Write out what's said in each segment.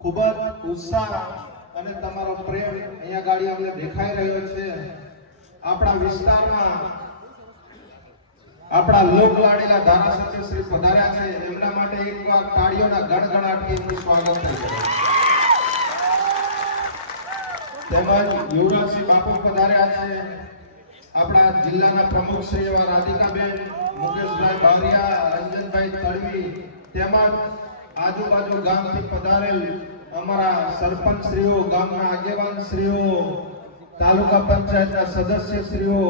ખૂબ જ ઉત્સાહ અને તમારો પ્રેમ અહીંયા ગાડી અમને દેખાઈ રહ્યો છે. આપણા વિસ્તારમાં આપણા લોક લાડીલા ધારાસભ્ય શ્રી પધાર્યા છે. એમના માટે એકવાર તાળીઓના ગણગણાટથી એમનું સ્વાગત થઈ તેમજ યુવરાજસિંહ બાપુ પધાર્યા છે. આપણા જિલ્લાના પ્રમુખ શ્રી એવા રાધિકાબેન, મુકેશભાઈ બારિયા, રંજનભાઈ તળવી તેમજ આજુબાજુ ગામથી પધારેલ અમારા સરપંચ શ્રીઓ, ગામના આગેવાન શ્રીઓ, તાલુકા પંચાયતના સદસ્ય શ્રીઓ,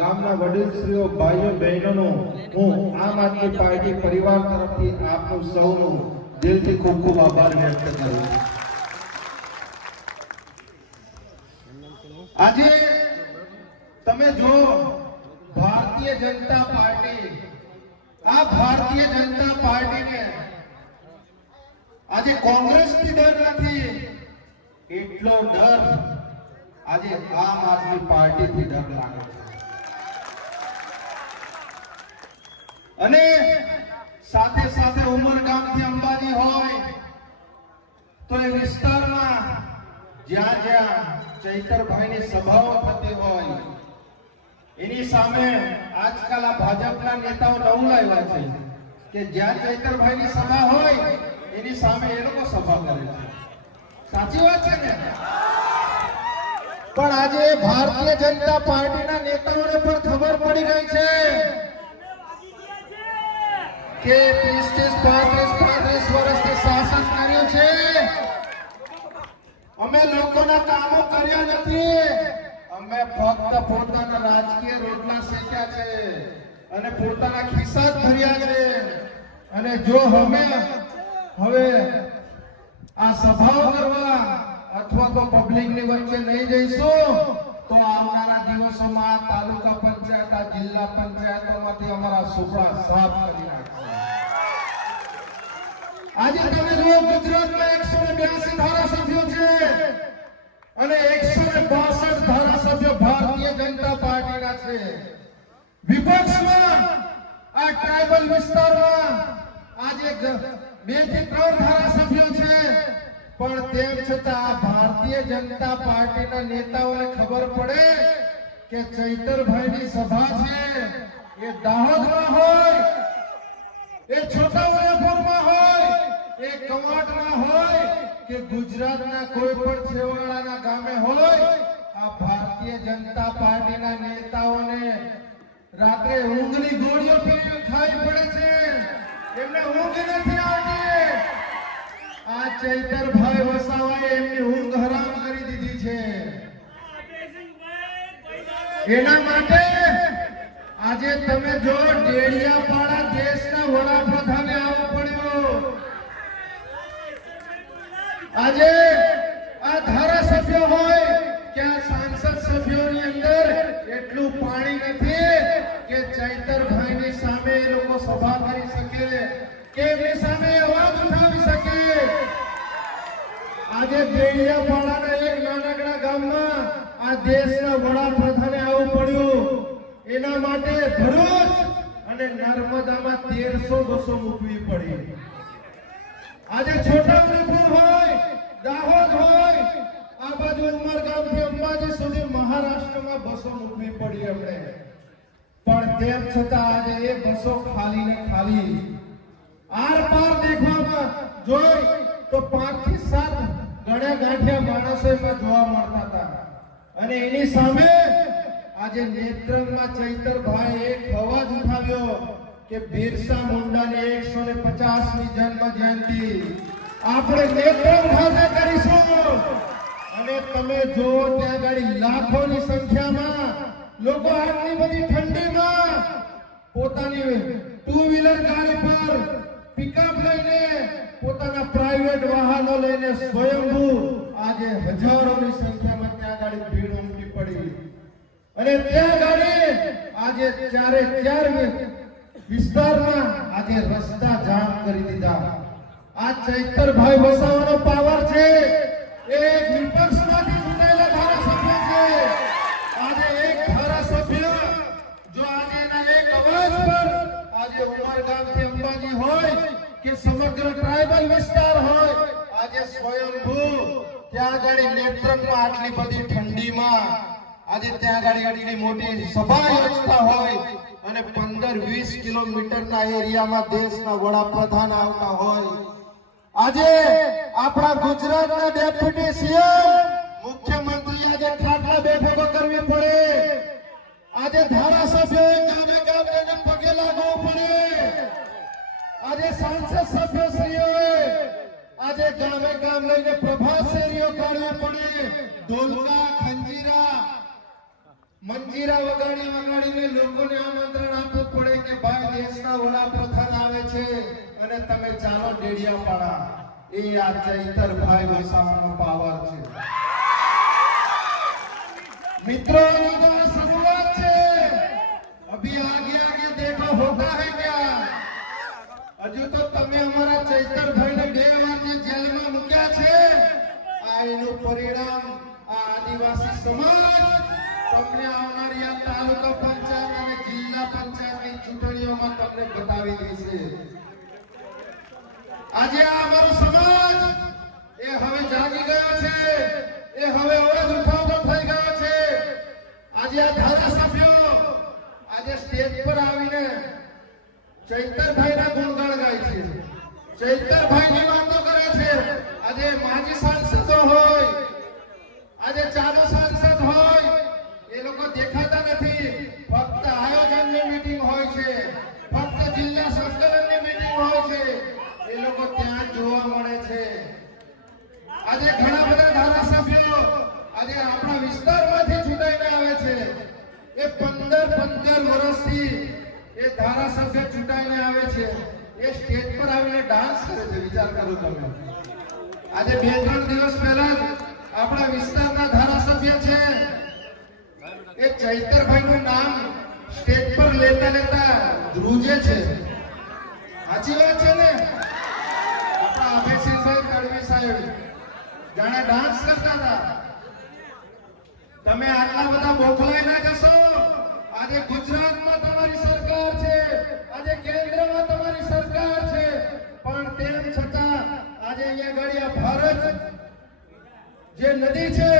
ગામના વડીલ શ્રીઓ, ભાઈઓ, બહેનોનો હું આમ આદમી પાર્ટી પરિવાર તરફથી આપનું સૌનું દિલથી ખૂબ ખૂબ આભાર વ્યક્ત કરું આજે તમે જો ભારતીય જનતા પાર્ટી, આ ભારતીય જનતા આજે કોંગ્રેસથી ડર નથી. એટલો ડર આજે આમ આદમી પાર્ટીથી ડર લાગે છે. અને સાથે સાથે ઉમરગામથી અંબાજી હોય તો એ વિસ્તારમાં જ્યાં જ્યાં ચૈતરભાઈની સભાઓ થતી હોય, એની સામે આજકાલ આ ભાજપના નેતાઓ નવું લાવ્યા છે કે જ્યાં ચૈતરભાઈની સભા હોય એની સામે એ લોકો સભા કરે છે. સાચી વાત છે ને? પણ આજે ભારતીય જનતા પાર્ટીના નેતાઓને પણ ખબર પડી ગઈ છે કે ત્રીસ પાંત્રીસ પાંત્રીસ વર્ષથી શાસન કર્યું છે. અમે લોકોના કામો કર્યા નથી. અમે ફક્ત પોતાના રાજકીય રોટલા શેક્યા છે અને પોતાના ખિસ્સા જ ભર્યા છે. અને જો અમે હવે આ સભાઓ કરવા અથવા તો પબ્લિકની વચ્ચે નહીં જઈશું, તો આવનારા દિવસોમાં તાલુકા પંચાયત, આ જિલ્લા પંચાયતોમાંથી અમારા સુપડા સાફ કરી નાખશે. આજે તમે જુઓ ગુજરાતમાં એકસો ને બ્યાસી ધારાસભ્યો છે અને એકસો ને બાસઠ ધારાસભ્યો ભારતીય જનતા પાર્ટીના છે. વિપક્ષમાં, આ ટ્રાઇબલ વિસ્તારમાં આજે બેથી ત્રણ છે. પણ તેમ છતાં ભારતીય જનતા પાર્ટીના નેતાઓને ખબર પડે કે ગુજરાતના કોઈ પણ છેવાડાના ગામે હોય, આ ભારતીય જનતા પાર્ટીના નેતાઓને રાત્રે ઊંઘની ગોળીઓ પી ખાઈ પડે છે. એમને ઊંઘ નથી આવતી. આ ચૈતરભાઈ વસાવાએ એમની ઊંઘ હરામ કરી દીધી છે. એના માટે આજે તમે જો ડેડિયાપાડા દેશના વડાપ્રધાને આવવું પડ્યો. આજે આ ધારાસભ્ય હોય કે આ સાંસદ સભ્યોની અંદર એટલું પાણી નથી કે ચૈતરભાઈની સામે એ લોકો સભા કરી શકે. કે એમની સામે અવાજ ઉઠાવી શકે આજે ડેડિયાપાડાના એક નાનકડા ગામમાં આ દેશના વડાપ્રધાને આવું પડ્યું. એના માટે ભરૂચ અને નર્મદામાં તેરસો બસો મૂકવી પડી. આજે છોટાઉદેપુર હોય, દાહોદ હોય, આ બાજુ ઉમરગામથી અંબાજી સુધી મહારાષ્ટ્રમાં બસો મૂકવી પડી એમણે પણ તેમ છતાં આજે એ બસો ખાલી ને ખાલી. આર પાર દેખવામાં જોઈ તો પાંચથી સાત ગણ્યા ગાંઠ્યા માણસો એમાં જોવા મળતા હતા. અને એની સામે આજે નેત્રંગમાં ચૈતરભાઈ એક અવાજ ઉઠાવ્યો કે બિરસા મુંડાની એકસો ને પચાસમી જન્મ જયંતિ આપણે નેત્રંગ ખાતે કરીશું. અને તમે જો ત્યાં ગાડી લાખોની સંખ્યામાં લોકો આટલી બધી ઠંડીમાં પોતાની ટુ વ્હીલર ગાડી પર પિકઅપ લઈને પોતાના પ્રાઇવેટ વાહનો લઈને સ્વયંભૂ આજે હજારોની સંખ્યામાં ત્યાં ગાડી ભીડ ઉમટી પડી. અને ત્યાં ગાડી આજે ચારે ચાર વિસ્તારમાં આજે રસ્તા જામ કરી દીધા. આ ચૈતરભાઈ વસાવાનો પાવર છે. એ વિપક્ષમાંથી કે સમગ્ર ટ્રાઇબલ વિસ્તાર હોય, આજે સ્વયંભૂ ત્યાં આગળ નેત્રંગમાં આટલી બધી ઠંડીમાં, આજે ત્યાં આગળ આટલી મોટી સભા યોજતા હોય અને પંદર વીસ કિલોમીટરના એરિયામાં દેશના વડાપ્રધાન આવતા હોય. આજે આપણા ગુજરાતના ડેપ્યુટી સીએમ મુખ્યમંત્રી આજે ખાટલા બેઠકો કરવી પડે. આજે ધારાસભ્યોએ ગામે આજે સાંસદ સભ્યશ્રીઓએ આજે ગામે ગામ લઈને પ્રભાત શેરીઓ કાઢવી પડે. ઢોલકા ખંજીરા, મંજીરા વગાડી વગાડીને લોકોને આમંત્રણ આપવું પડે કે ભાઈ દેશના વડાપ્રધાન આવે છે અને તમે ચાલો ડેડિયાપાડા. એ આ ચૈતરભાઈ વસાવાનો પાવર છે. મિત્રો આજે અમારો સમાજ એ હવે જાગી ગયો છે, એ હવે અવાજ ઉઠાવતો થઈ ગયો છે. આજે આ ધારાસભ્યો આજે સ્ટેજ પર આવીને ચૈતરભાઈના ગુણગાન ગાય છે. ચૈતરભાઈની આજે આપણા વિસ્તારમાંથી ચૂંટાઈને આવે છે. એ પંદર પંદર વર્ષથી એ ધારાસભ્ય ચૂંટાઈને આવે છે. એ સ્ટેજ પર આવીને ડાન્સ કરે છે, વિચાર કરો તમે. આજે બે ત્રણ દિવસ પહેલા જ આપણા વિસ્તારના ધારાસભ્ય છે. એ ચૈતરભાઈ નું નામ સ્ટેજ પર લેતા લેતા ધ્રુજે છે. સાચી વાત છે ને? આપણા અભયસિંહભાઈ કડવી સાહેબ. જાણે ડાન્સ કરતા હતા. તમે આટલા બધા બોખલાઈ ના જશો? આજે ગુજરાતમાં તમારી સરકાર છે. આજે કેન્દ્રમાં તમારી સરકાર છે. પણ તેમ છતાં આજે અહીંયા ગાડી આ ભારત જે નદી છે,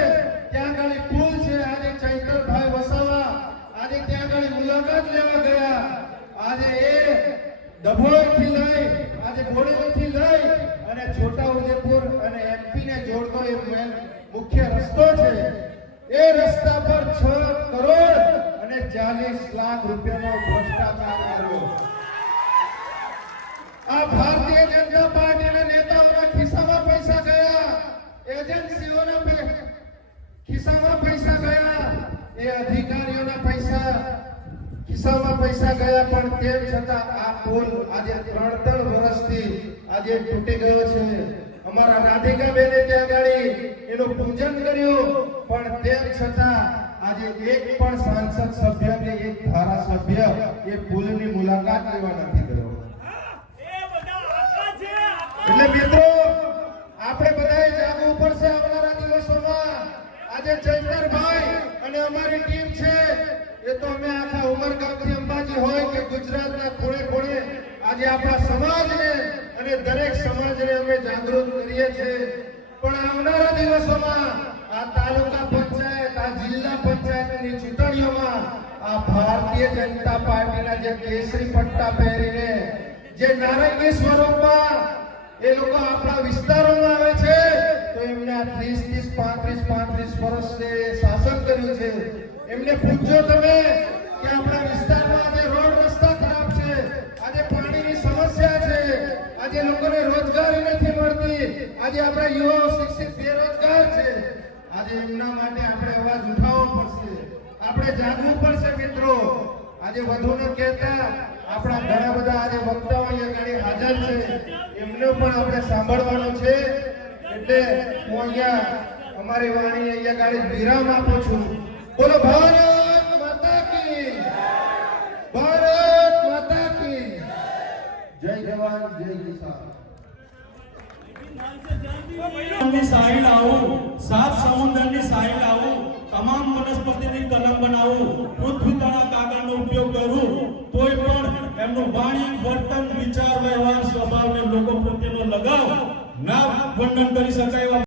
ત્યાં આગળ પુલ છે. આજે ચૈતરભાઈ વસાવા, આજે ત્યાં આગળ મુલાકાત લેવા ગયા. આજે એ ડભોઈથી લઈ, આજે બોડેલીથી લઈ અને છોટા ઉદેપુર અને એમપી ને જોડતો એ મુખ્ય રસ્તો છે. એ રસ્તા પર છ કરોડ અને ચાલીસ લાખ રૂપિયાનો ભ્રષ્ટાચાર કર્યો આ ભારતીય જનતા પાર્ટીના નેતાઓના ખિસ્સામાં પૈસા ગયા, એજન્સીઓના ખિસ્સામાં પૈસા ગયા, એ અધિકારીઓના પૈસા, ખિસ્સામાં પૈસા ગયા, પણ તેમ છતાં આ પુલ આજે ત્રણ ત્રણ વર્ષથી આજે તૂટી ગયો છે. અમારા રાધિકા બેને ત્યાં ગાડી એનું પૂજન કર્યું, પણ તેમ છતાં આજે એક પણ સાંસદ સભ્ય કે એક ધારાસભ્ય એ પુલની મુલાકાત લેવા નથી ગયો. એટલે મિત્રો, આપણે બધાએ જાગવું પડશે આવનારા દિવસોમાં. આજે ચૈતરભાઈ અને અમારી ટીમ છે. એ તો અમે આખા ઉમરગામથી અંબાજી હોય કે ગુજરાતના ખૂણે ખૂણે આજે આપણા સમાજને અને દરેક સમાજને અમે જાગૃત કરીએ છીએ. પણ આવનારા દિવસોમાં આ તાલુકા પંચાયત, આ જિલ્લા પંચાયતની ચૂંટણીઓમાં આ ભારતીય જનતા પાર્ટીના જે કેસરી પટ્ટા પહેરીને, જે નારંગી સ્વરૂપમાં એ લોકો આપણા વિસ્તારોમાં આવે છે, તો એમને આ ત્રીસ ત્રીસ, પાંત્રીસ પાંત્રીસ વર્ષે શાસન એમને પૂછજો તમે કે આપણા વિસ્તારમાં આજે રોડ રસ્તા ખરાબ છે, આજે પાણીની સમસ્યા છે, આજે લોકોને રોજગારી નથી મળતી, આજે આપણા યુવાઓ શિક્ષિત બેરોજગાર છે. આજે એમના માટે આપણે અવાજ ઉઠાવવો પડશે. આપણે જાગવું પડશે મિત્રો. આજે વધુ ન કહેતા આપણા ઘણા બધા આજે વક્તાઓ અહીંયા ગાડી હાજર છે. એમને પણ આપણે સાંભળવાનો છે. એટલે હું અહીંયા અમારી વાણી અહીંયા ગાડી વિરામ આપું છું. બોલો, ભારત માતા કી ભારત માતા કી જય. જવાન, જય કિસાન. કલમ બનાવું પૃથ્વી તળા કાગળનો ઉપયોગ કરું, તોય પણ એમનું વાણી, વર્તન, વિચાર, વ્યવહાર, સ્વભાવ ને લોકો પ્રત્યેનો લગાવ, ના વર્ણન કરી શકાય